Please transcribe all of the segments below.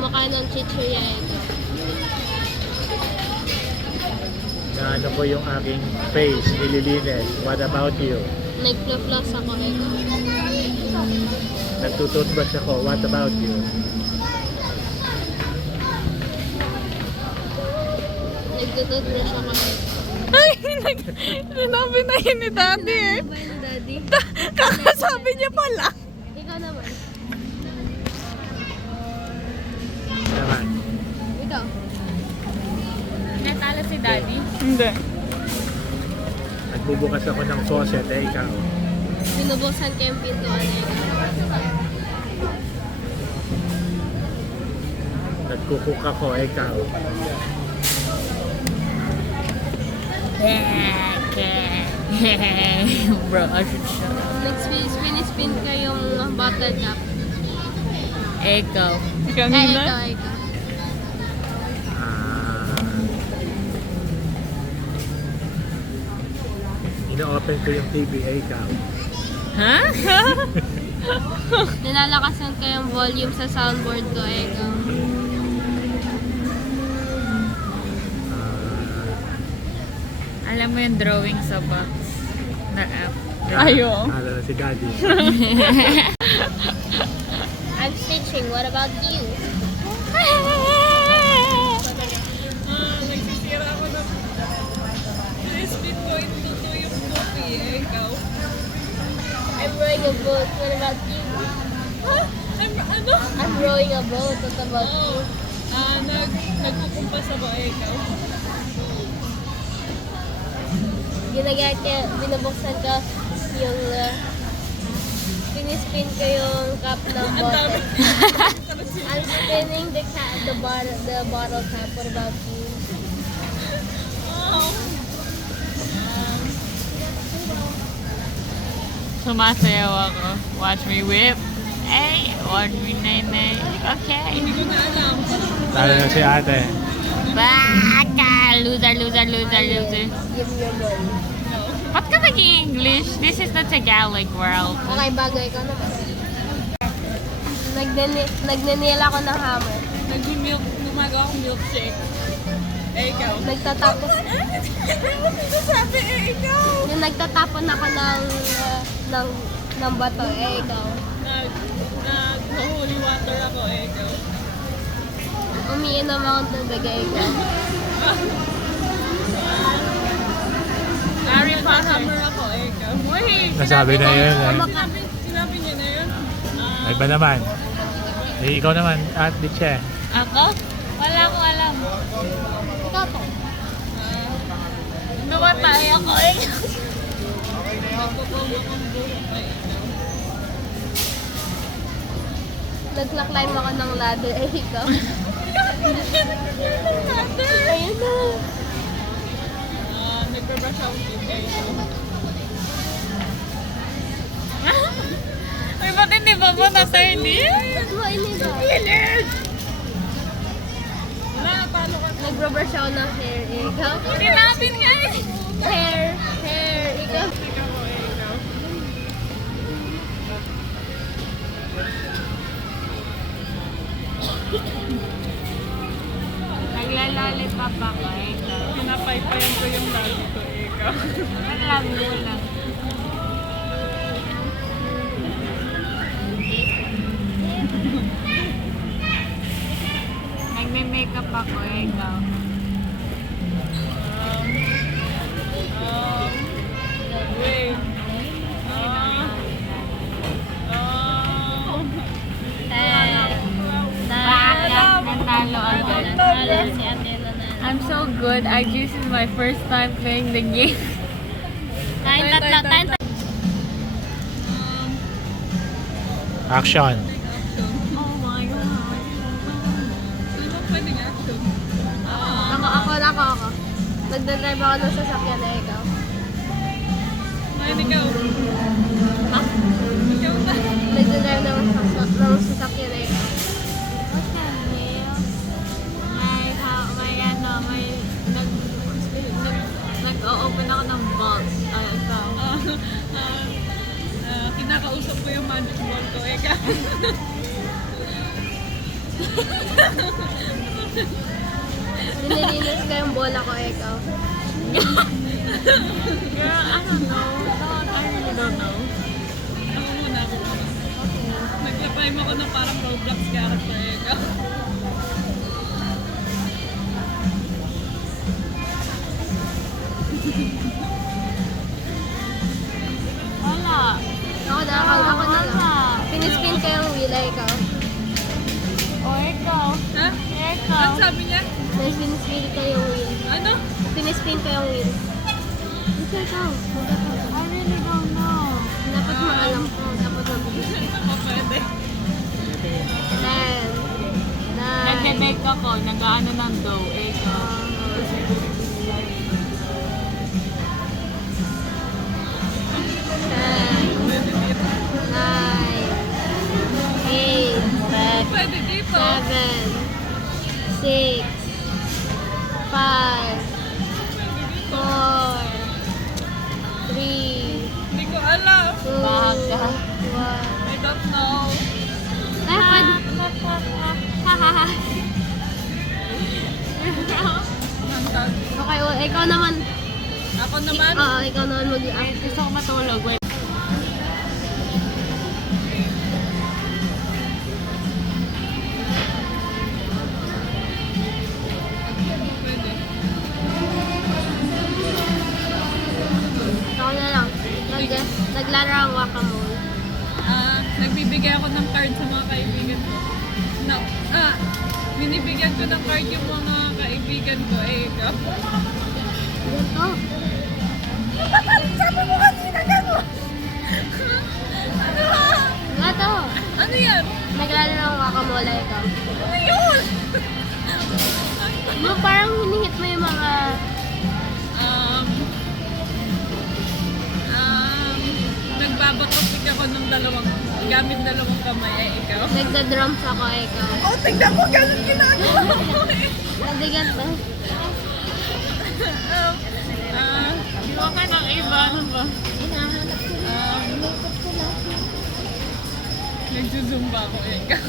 Kumakain ng chichirya ito. Na ano po yung aking face, nililinis. What about you? Nagflo-floss ako ito. Nagtututbrush ako. What about you? Nagtututbrush ako ito. Ay, sinabi na yun ni Daddy eh. Ano ba yun, Daddy? Kakasabi niya pala. Ikaw naman. Naman. Ikaw. Natalo si Daddy? Hindi. Nagbubukas ako ng faucet, ikaw. Binubuksan ko yung pintuan ito. Nagkukook ako, ikaw. Bro, I should shut up. Spin ko yung bottle cap. Ikaw. Ikaw. Ino-open ko yung TV, ikaw. Ha? Nilalakasan ko yung volume sa soundboard ko, ikaw. Alam mo yung drawing sa box na app. Ayo. Naalala na si Daddy. I'm stitching. What about you? Nagsisira ako ng split ko into yung coffee. Ikaw. I'm rowing a boat. What about you? Ano? I'm rowing a boat. What about you? Nagkukumpas ako. Ikaw. Ginagaya ko, binubuksan ko yung pinispin ko yung cup ng bottle. I'm spinning the bottle cap. What about you? Sumasayaw ako. Watch me whip. Hey, watch me nay-nay. Okay. Hindi ko na alam. Naalala na si ate. Baka! Loser. Give me your money. Ba't ka nag-English? This is the Tagalog world. Okay, bagay ka naman. Nagnanil ako ng hammer. Gumagawa akong milkshake. Ikaw. Nagtatapon. Ano sinasabi? Ikaw. Yung nagtatapon ako ng bato, ikaw. Nag-holy water ako. Ikaw. Umiinom ako ng tubig, ikaw. Harry Potter ako. Ikaw. Wait. Nasabi na yun. Sinabi niya na yun? Ay ba naman? Eh, ikaw naman, at Ditche. Ako? Wala ko alam. Ikaw to. Namatay ako. Ikaw. Nagla-climb ako ng ladder, ikaw. Ayun na. Nagbe-brush out with Ay, ba't hindi ba mo na-turny? Ba't mo inigaw? Wala, talo ka. Nag-brush ako ng hair, ikaw. Hindi natin nga eh. Hair, ikaw. Naglalolipop ako, ikaw. Pinapaypayan ko yung lagi ko, ikaw. Ang lagi mo lang. Nagme-makeup ako, ikaw. Wait. Natalo agad. I'm so good. This is my first time playing the game. Tayo. Action. Oh my God. Ano pwedeng action? Ako. Nagdadrive ako ng sasakyan na ikaw. Ayun, ikaw. Ikaw na. Nagdadrive ng sasakyan na ikaw. Nag-open ako ng box. Kinakausap ko yung magic ball ko. Eka. Nililinis ko yung bola ko, ikaw. Girl, I don't know. I really don't know. Ako muna. Nagla-prime ako ng parang Roblox character. Ikaw. Wala. Ako na lang. Wala. Pinispin ko yung wheel, ikaw. O, ikaw. Ha? Ikaw. Ano sabi niya? Pinispin ko yung wheel. Ano? Pinispin ko yung wheel. Ito, ikaw. I really don't know. Dapat maalam ko. Dapat mabilis. Ako pwede. 10, 9, Nagbe-bake ako. Nag-ano ng dough. Ikaw. 8, Pwede dito. 7, 6, 5, 4, 3, Hindi ko alam. 2, Baga. 1. I don't know. Nantag. Okay, well, ikaw naman. Ako naman. Oo, ikaw naman Wait, gusto ko matulog. Wait. Pwede. Ikaw na lang. Naglaro ang whack-a-mole. Nagbibigay ako ng card sa mga kaibigan ko. No. Binibigyan ko ng card yung mga kaibigan ko. Ikaw. Ganito. Sabi mo kanina gano'n! Ganito. Ano yan? Naglaro ang whack-a-mole, ikaw. Ano yun? No, parang hinihit mo yung mga... Nagbabakapik ako ng gamit dalawang kamay. Ikaw. Nagda-drums ako, ikaw. Oh, tignan mo, gano'n ginagawa mo eh. Hindi ganito. Iwa ka ng iba. Ano ba? Nagsusumba ako. Ikaw.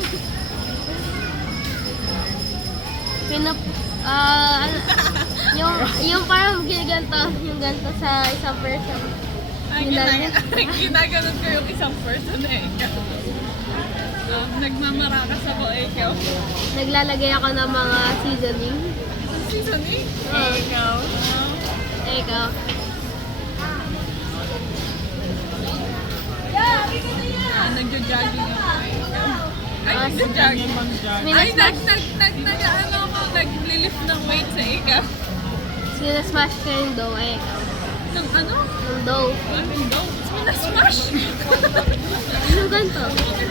Yung parang ginaganto, yung ganto sa isang person. Ginaganon ko yung isang person eh. Ikaw. Nagmamarakas ako. Ikaw. Naglalagay ako ng mga seasoning. Seasoning? Ikaw. Ikaw. Nagja-jogging ako. Ikaw. Ay, Ah, nagja-jogging. Ay, naglilift ng weight sa ikaw. Sinasmash ko yung dough, ikaw. Ng ano? Yung dough. Anong daw? Minasmash! Yung ganto.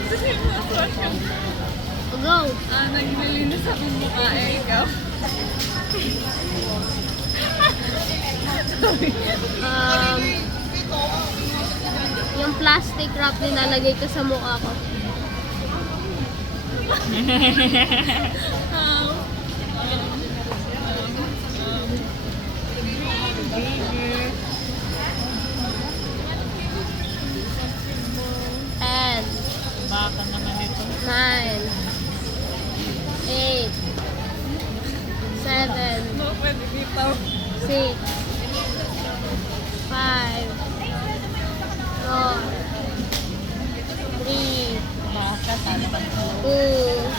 Kasi minasmash yung... Go. Naglilinis akong mukha ikaw. Yung plastic wrap nilalagay ko sa mukha ko. And Baka naman ito. 9, 8, 7, No, pwede dito. 6, 5, 4, 3, Baka talagang 2, 1.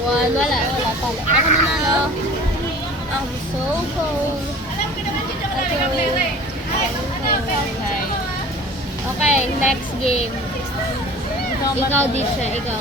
Wala pala. Ako nanalo. I'm so cold. Okay, next game. Ikaw, Disha. Ikaw.